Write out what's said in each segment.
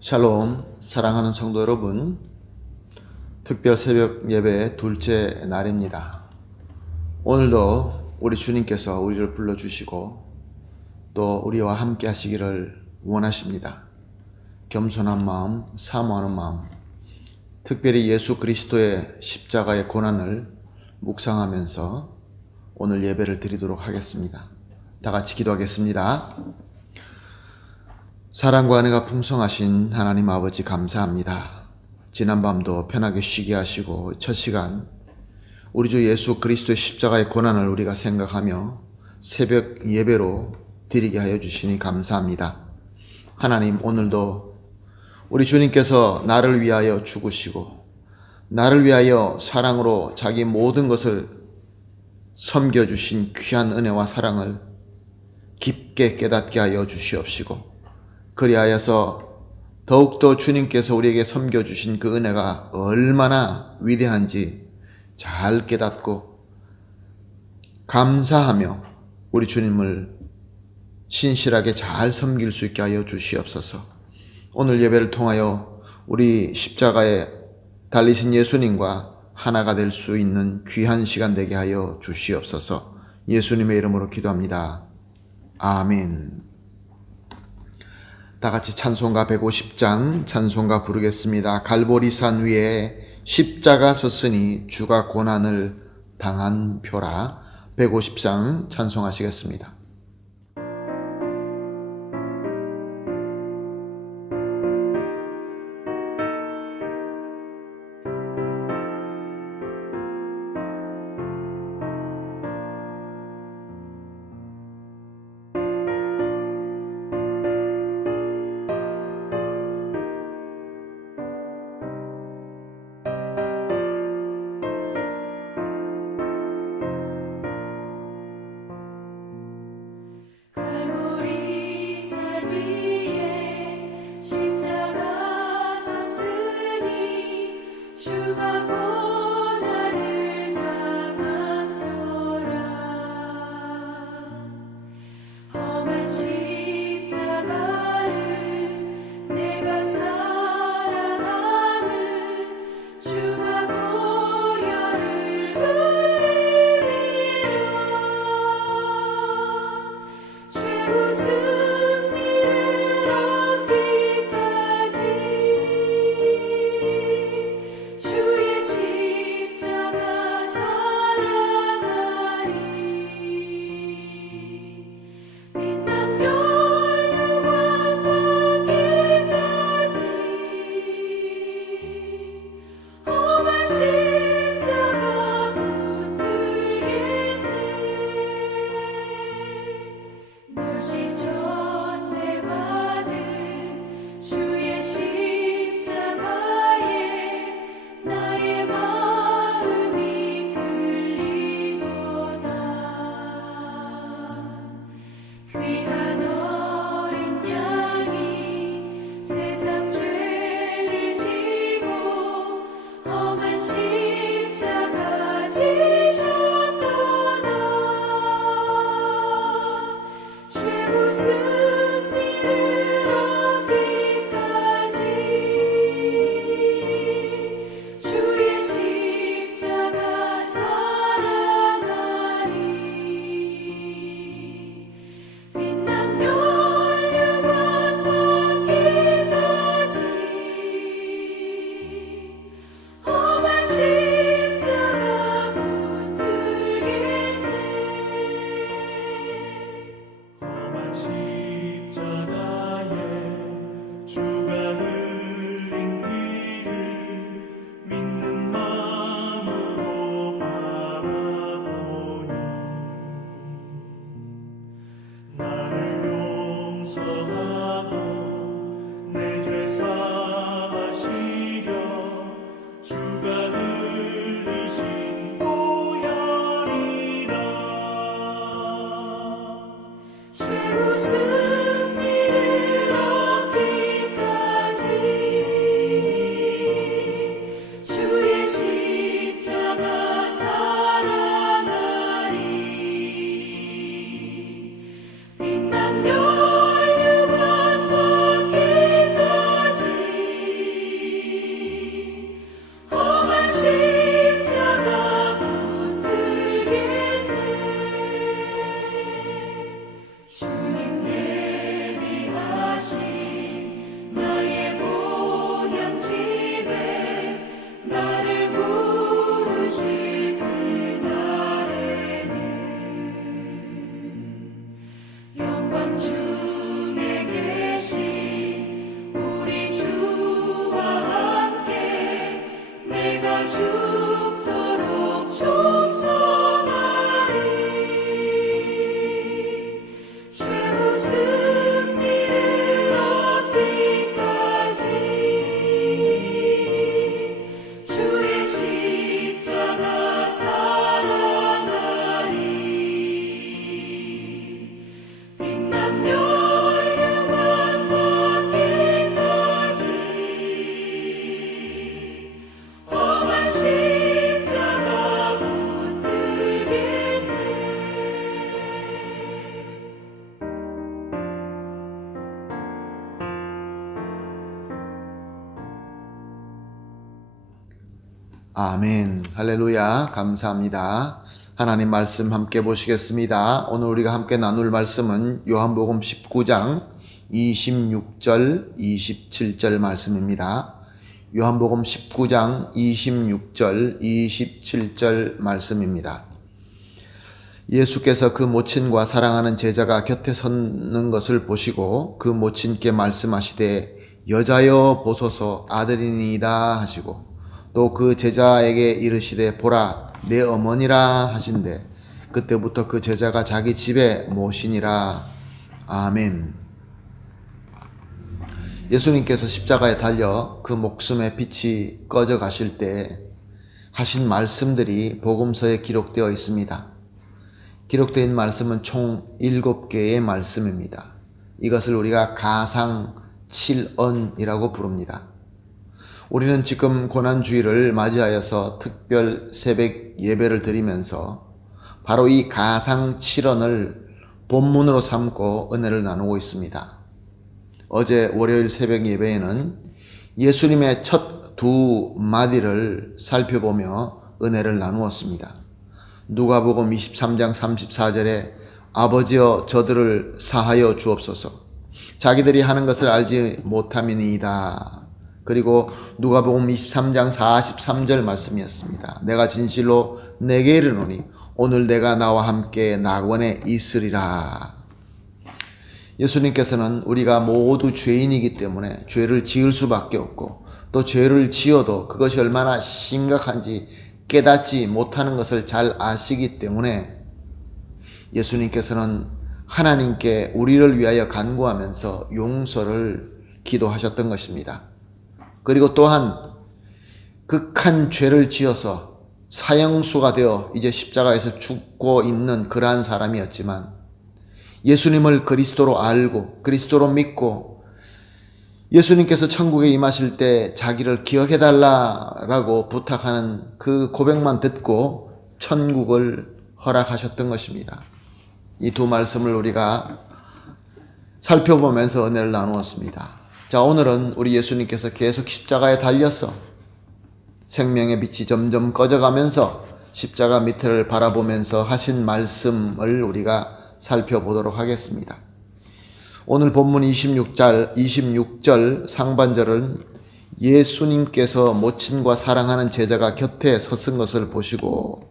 샬롬, 사랑하는 성도 여러분, 특별 새벽 예배 둘째 날입니다. 오늘도 우리 주님께서 우리를 불러주시고 또 우리와 함께 하시기를 원하십니다. 겸손한 마음, 사모하는 마음, 특별히 예수 그리스도의 십자가의 고난을 묵상하면서 오늘 예배를 드리도록 하겠습니다. 다 같이 기도하겠습니다. 사랑과 은혜가 풍성하신 하나님 아버지 감사합니다. 지난밤도 편하게 쉬게 하시고 첫 시간 우리 주 예수 그리스도의 십자가의 고난을 우리가 생각하며 새벽 예배로 드리게 하여 주시니 감사합니다. 하나님, 오늘도 우리 주님께서 나를 위하여 죽으시고 나를 위하여 사랑으로 자기 모든 것을 섬겨주신 귀한 은혜와 사랑을 깊게 깨닫게 하여 주시옵시고, 그리하여서 더욱더 주님께서 우리에게 섬겨주신 그 은혜가 얼마나 위대한지 잘 깨닫고 감사하며 우리 주님을 신실하게 잘 섬길 수 있게 하여 주시옵소서. 오늘 예배를 통하여 우리 십자가에 달리신 예수님과 하나가 될 수 있는 귀한 시간 되게 하여 주시옵소서. 예수님의 이름으로 기도합니다. 아멘. 다 같이 찬송가 150장 찬송가 부르겠습니다. 갈보리산 위에 십자가 섰으니 주가 고난을 당한 표라. 150장 찬송하시겠습니다. 아멘. 할렐루야. 감사합니다. 하나님 말씀 함께 보시겠습니다. 오늘 우리가 함께 나눌 말씀은 요한복음 19장 26절, 27절 말씀입니다. 요한복음 19장 26절, 27절 말씀입니다. 예수께서 그 모친과 사랑하는 제자가 곁에 서는 것을 보시고 그 모친께 말씀하시되 여자여 보소서 아들이니이다 하시고 또 그 제자에게 이르시되 보라 내 어머니라 하신대 그때부터 그 제자가 자기 집에 모시니라. 아멘. 예수님께서 십자가에 달려 그 목숨의 빛이 꺼져 가실 때 하신 말씀들이 복음서에 기록되어 있습니다. 기록된 말씀은 총 7개의 말씀입니다. 이것을 우리가 가상 7언이라고 부릅니다. 우리는 지금 고난주일을 맞이하여서 특별 새벽 예배를 드리면서 바로 이 가상 7언을 본문으로 삼고 은혜를 나누고 있습니다. 어제 월요일 새벽 예배에는 예수님의 첫 두 마디를 살펴보며 은혜를 나누었습니다. 누가복음 23장 34절에 아버지여 저들을 사하여 주옵소서 자기들이 하는 것을 알지 못함이니이다. 그리고 누가복음 23장 43절 말씀이었습니다. 내가 진실로 내게 이르노니 오늘 내가 나와 함께 낙원에 있으리라. 예수님께서는 우리가 모두 죄인이기 때문에 죄를 지을 수밖에 없고 또 죄를 지어도 그것이 얼마나 심각한지 깨닫지 못하는 것을 잘 아시기 때문에 예수님께서는 하나님께 우리를 위하여 간구하면서 용서를 기도하셨던 것입니다. 그리고 또한 극한 죄를 지어서 사형수가 되어 이제 십자가에서 죽고 있는 그러한 사람이었지만 예수님을 그리스도로 알고 그리스도로 믿고 예수님께서 천국에 임하실 때 자기를 기억해달라고 부탁하는 그 고백만 듣고 천국을 허락하셨던 것입니다. 이 두 말씀을 우리가 살펴보면서 은혜를 나누었습니다. 자, 오늘은 우리 예수님께서 계속 십자가에 달려서 생명의 빛이 점점 꺼져가면서 십자가 밑을 바라보면서 하신 말씀을 우리가 살펴보도록 하겠습니다. 오늘 본문 26절 상반절은 예수님께서 모친과 사랑하는 제자가 곁에 서쓴 것을 보시고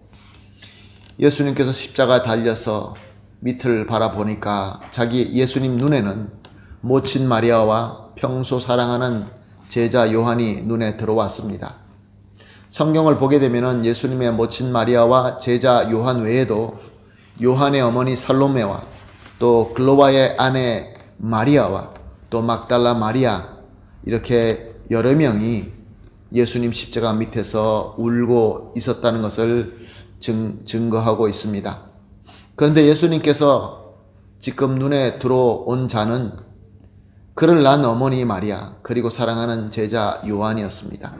예수님께서 십자가에 달려서 밑을 바라보니까 예수님 눈에는 모친 마리아와 평소 사랑하는 제자 요한이 눈에 들어왔습니다. 성경을 보게 되면 예수님의 모친 마리아와 제자 요한 외에도 요한의 어머니 살로메와 또 글로바의 아내 마리아와 또 막달라 마리아 이렇게 여러 명이 예수님 십자가 밑에서 울고 있었다는 것을 증거하고 있습니다. 그런데 예수님께서 지금 눈에 들어온 자는 그를 낳은 어머니 마리아 그리고 사랑하는 제자 요한이었습니다.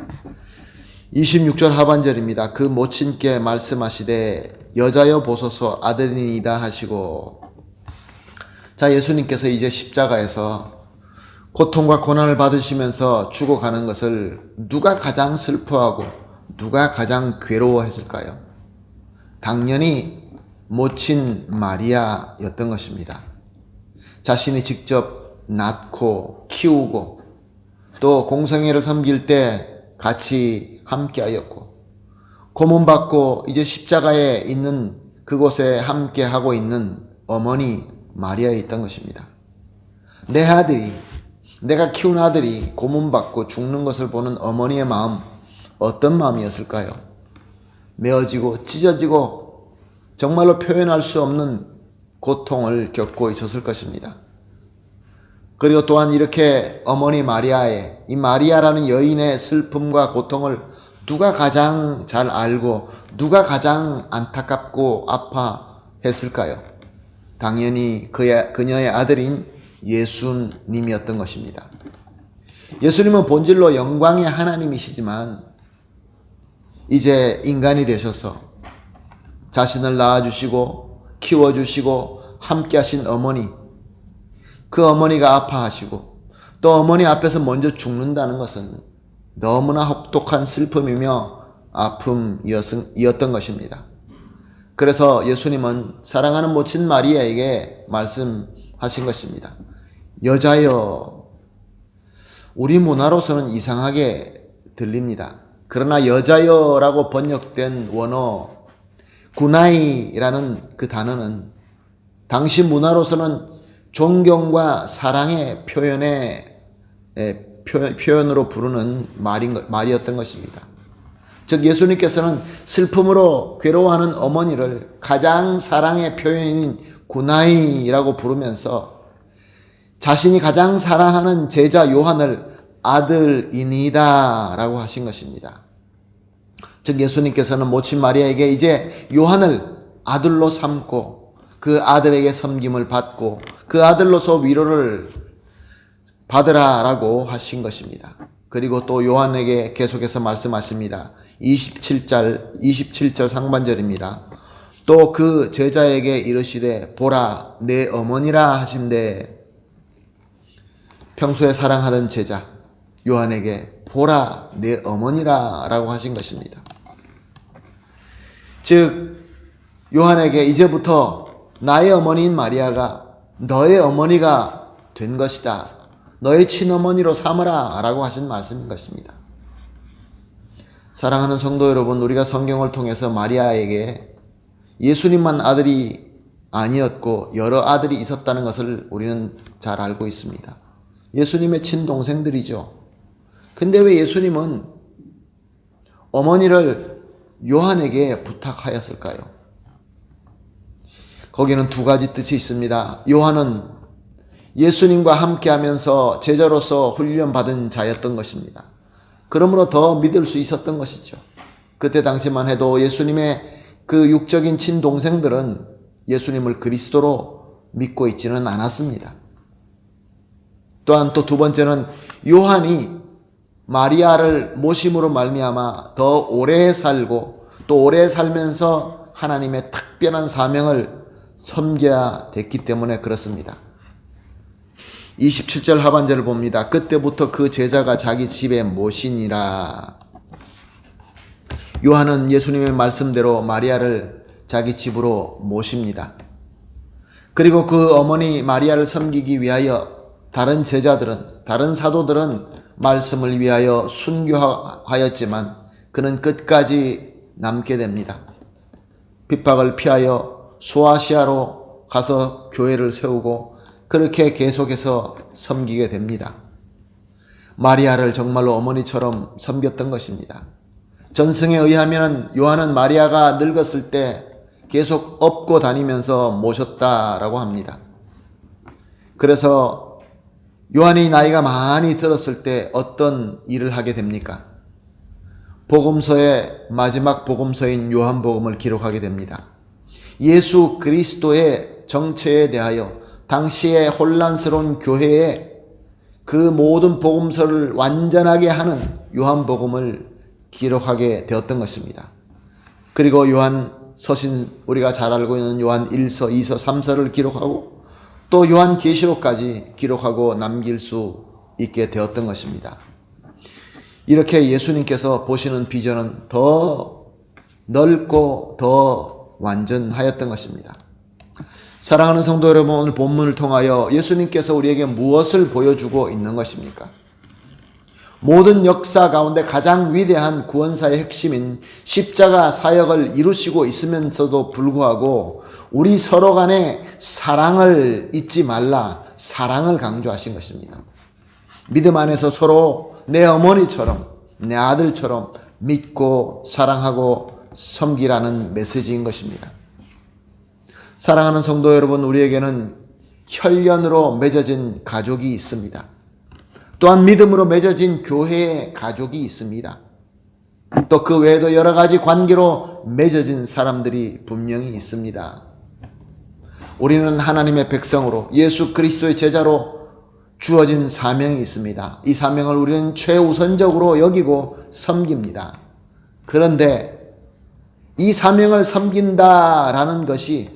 26절 하반절입니다. 그 모친께 말씀하시되 여자여 보소서 아들이니이다 하시고 자, 예수님께서 이제 십자가에서 고통과 고난을 받으시면서 죽어가는 것을 누가 가장 슬퍼하고 누가 가장 괴로워했을까요? 당연히 모친 마리아였던 것입니다. 자신이 직접 낳고 키우고 또 공생애를 섬길 때 같이 함께하였고 고문받고 이제 십자가에 있는 그곳에 함께하고 있는 어머니 마리아에 있던 것입니다. 내 아들이 내가 키운 아들이 고문받고 죽는 것을 보는 어머니의 마음 어떤 마음이었을까요? 메어지고 찢어지고 정말로 표현할 수 없는 고통을 겪고 있었을 것입니다. 그리고 또한 이렇게 어머니 마리아의 이 마리아라는 여인의 슬픔과 고통을 누가 가장 잘 알고 누가 가장 안타깝고 아파했을까요? 당연히 그녀의 아들인 예수님이었던 것입니다. 예수님은 본질로 영광의 하나님이시지만 이제 인간이 되셔서 자신을 낳아주시고 키워주시고 함께하신 어머니 그 어머니가 아파하시고 또 어머니 앞에서 먼저 죽는다는 것은 너무나 혹독한 슬픔이며 아픔이었던 것입니다. 그래서 예수님은 사랑하는 모친 마리아에게 말씀하신 것입니다. 여자여, 우리 문화로서는 이상하게 들립니다. 그러나 여자여라고 번역된 원어 구나이라는 그 단어는 당시 문화로서는 존경과 사랑의 표현으로 부르는 말이었던 것입니다. 즉 예수님께서는 슬픔으로 괴로워하는 어머니를 가장 사랑의 표현인 구나이라고 부르면서 자신이 가장 사랑하는 제자 요한을 아들이니이다 라고 하신 것입니다. 즉 예수님께서는 모친 마리아에게 이제 요한을 아들로 삼고 그 아들에게 섬김을 받고 그 아들로서 위로를 받으라라고 하신 것입니다. 그리고 또 요한에게 계속해서 말씀하십니다. 27절 상반절입니다. 또 그 제자에게 이르시되 보라 내 어머니라 하신대. 평소에 사랑하던 제자 요한에게 보라 내 어머니라 라고 하신 것입니다. 즉 요한에게 이제부터 나의 어머니인 마리아가 너의 어머니가 된 것이다. 너의 친어머니로 삼으라 라고 하신 말씀인 것입니다. 사랑하는 성도 여러분, 우리가 성경을 통해서 마리아에게 예수님만 아들이 아니었고 여러 아들이 있었다는 것을 우리는 잘 알고 있습니다. 예수님의 친동생들이죠. 근데 왜 예수님은 어머니를 요한에게 부탁하였을까요? 거기는 두 가지 뜻이 있습니다. 요한은 예수님과 함께 하면서 제자로서 훈련받은 자였던 것입니다. 그러므로 더 믿을 수 있었던 것이죠. 그때 당시만 해도 예수님의 그 육적인 친동생들은 예수님을 그리스도로 믿고 있지는 않았습니다. 또한 또 두 번째는 요한이 마리아를 모심으로 말미암아 더 오래 살고 또 오래 살면서 하나님의 특별한 사명을 섬겨야 됐기 때문에 그렇습니다. 27절 하반절을 봅니다. 그때부터 그 제자가 자기 집에 모시니라. 요한은 예수님의 말씀대로 마리아를 자기 집으로 모십니다. 그리고 그 어머니 마리아를 섬기기 위하여 다른 제자들은, 다른 사도들은 말씀을 위하여 순교하였지만 그는 끝까지 남게 됩니다. 핍박을 피하여 소아시아로 가서 교회를 세우고 그렇게 계속해서 섬기게 됩니다. 마리아를 정말로 어머니처럼 섬겼던 것입니다. 전승에 의하면 요한은 마리아가 늙었을 때 계속 업고 다니면서 모셨다라고 합니다. 그래서 요한이 나이가 많이 들었을 때 어떤 일을 하게 됩니까? 복음서의 마지막 복음서인 요한복음을 기록하게 됩니다. 예수 그리스도의 정체에 대하여 당시의 혼란스러운 교회에 그 모든 복음서를 완전하게 하는 요한복음을 기록하게 되었던 것입니다. 그리고 요한 서신, 우리가 잘 알고 있는 요한 1서, 2서, 3서를 기록하고 또 요한 계시록까지 기록하고 남길 수 있게 되었던 것입니다. 이렇게 예수님께서 보시는 비전은 더 넓고 더 완전하였던 것입니다. 사랑하는 성도 여러분, 오늘 본문을 통하여 예수님께서 우리에게 무엇을 보여주고 있는 것입니까? 모든 역사 가운데 가장 위대한 구원사의 핵심인 십자가 사역을 이루시고 있으면서도 불구하고 우리 서로 간의 사랑을 잊지 말라, 사랑을 강조하신 것입니다. 믿음 안에서 서로 내 어머니처럼, 내 아들처럼 믿고 사랑하고 섬기라는 메시지인 것입니다. 사랑하는 성도 여러분, 우리에게는 혈연으로 맺어진 가족이 있습니다. 또한 믿음으로 맺어진 교회의 가족이 있습니다. 또 그 외에도 여러 가지 관계로 맺어진 사람들이 분명히 있습니다. 우리는 하나님의 백성으로 예수 그리스도의 제자로 주어진 사명이 있습니다. 이 사명을 우리는 최우선적으로 여기고 섬깁니다. 그런데 이 사명을 섬긴다라는 것이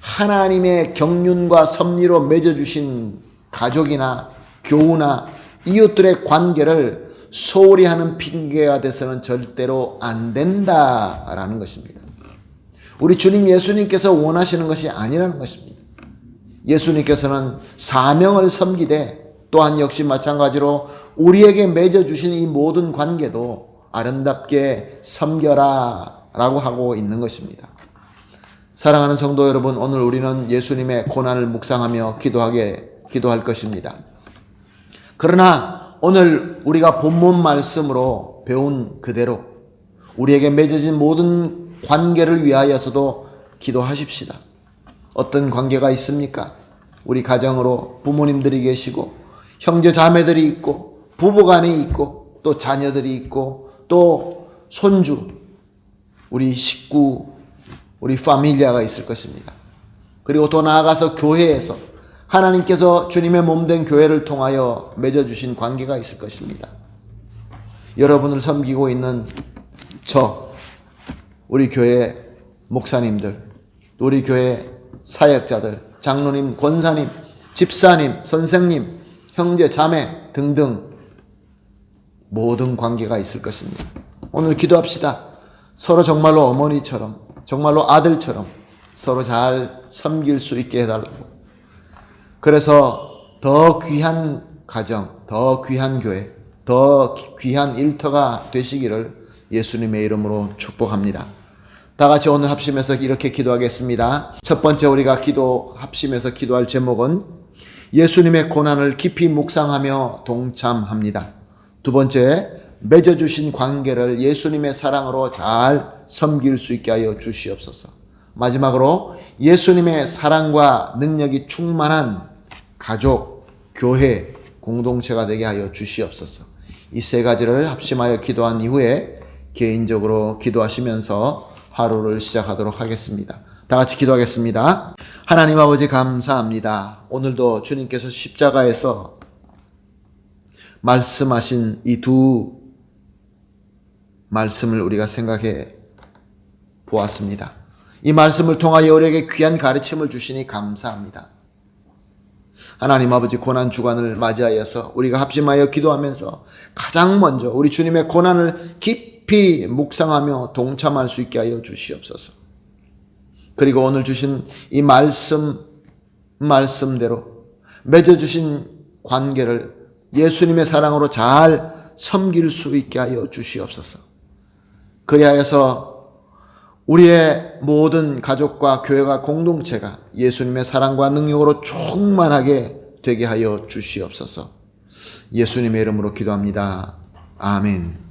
하나님의 경륜과 섭리로 맺어주신 가족이나 교우나 이웃들의 관계를 소홀히 하는 핑계가 돼서는 절대로 안 된다라는 것입니다. 우리 주님 예수님께서 원하시는 것이 아니라는 것입니다. 예수님께서는 사명을 섬기되 또한 역시 마찬가지로 우리에게 맺어주신 이 모든 관계도 아름답게 섬겨라 라고 하고 있는 것입니다. 사랑하는 성도 여러분, 오늘 우리는 예수님의 고난을 묵상하며 기도할 것입니다. 그러나 오늘 우리가 본문 말씀으로 배운 그대로 우리에게 맺어진 모든 관계를 위하여서도 기도하십시다. 어떤 관계가 있습니까? 우리 가정으로 부모님들이 계시고 형제 자매들이 있고 부부간에 있고 또 자녀들이 있고 또 손주, 우리 식구, 우리 파밀리아가 있을 것입니다. 그리고 또 나아가서 교회에서 하나님께서 주님의 몸된 교회를 통하여 맺어주신 관계가 있을 것입니다. 여러분을 섬기고 있는 우리 교회 목사님들, 우리 교회 사역자들, 장로님, 권사님, 집사님, 선생님, 형제, 자매 등등 모든 관계가 있을 것입니다. 오늘 기도합시다. 서로 정말로 어머니처럼, 정말로 아들처럼 서로 잘 섬길 수 있게 해달라고. 그래서 더 귀한 가정, 더 귀한 교회, 더 귀한 일터가 되시기를 예수님의 이름으로 축복합니다. 다 같이 오늘 합심해서 이렇게 기도하겠습니다. 첫 번째 우리가 합심해서 기도할 제목은 예수님의 고난을 깊이 묵상하며 동참합니다. 두 번째, 맺어주신 관계를 예수님의 사랑으로 잘 섬길 수 있게 하여 주시옵소서. 마지막으로 예수님의 사랑과 능력이 충만한 가족, 교회, 공동체가 되게 하여 주시옵소서. 이 세 가지를 합심하여 기도한 이후에 개인적으로 기도하시면서 하루를 시작하도록 하겠습니다. 다 같이 기도하겠습니다. 하나님 아버지 감사합니다. 오늘도 주님께서 십자가에서 말씀하신 이 두 말씀을 우리가 생각해 보았습니다. 이 말씀을 통하여 우리에게 귀한 가르침을 주시니 감사합니다. 하나님 아버지 고난 주간을 맞이하여서 우리가 합심하여 기도하면서 가장 먼저 우리 주님의 고난을 깊이 묵상하며 동참할 수 있게 하여 주시옵소서. 그리고 오늘 주신 이 말씀대로 맺어주신 관계를 예수님의 사랑으로 잘 섬길 수 있게 하여 주시옵소서. 그리하여서 우리의 모든 가족과 교회가 공동체가 예수님의 사랑과 능력으로 충만하게 되게 하여 주시옵소서. 예수님의 이름으로 기도합니다. 아멘.